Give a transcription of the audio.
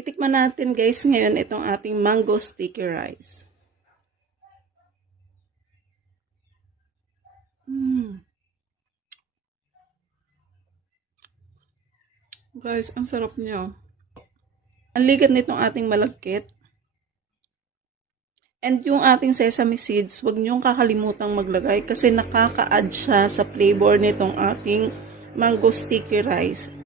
Titikman natin guys ngayon itong ating mango sticky rice. Guys, ang sarap niya. Ang ligat nitong ating malagkit. And yung ating sesame seeds, huwag niyong kakalimutang maglagay kasi nakaka-add siya sa flavor nitong ating mango sticky rice.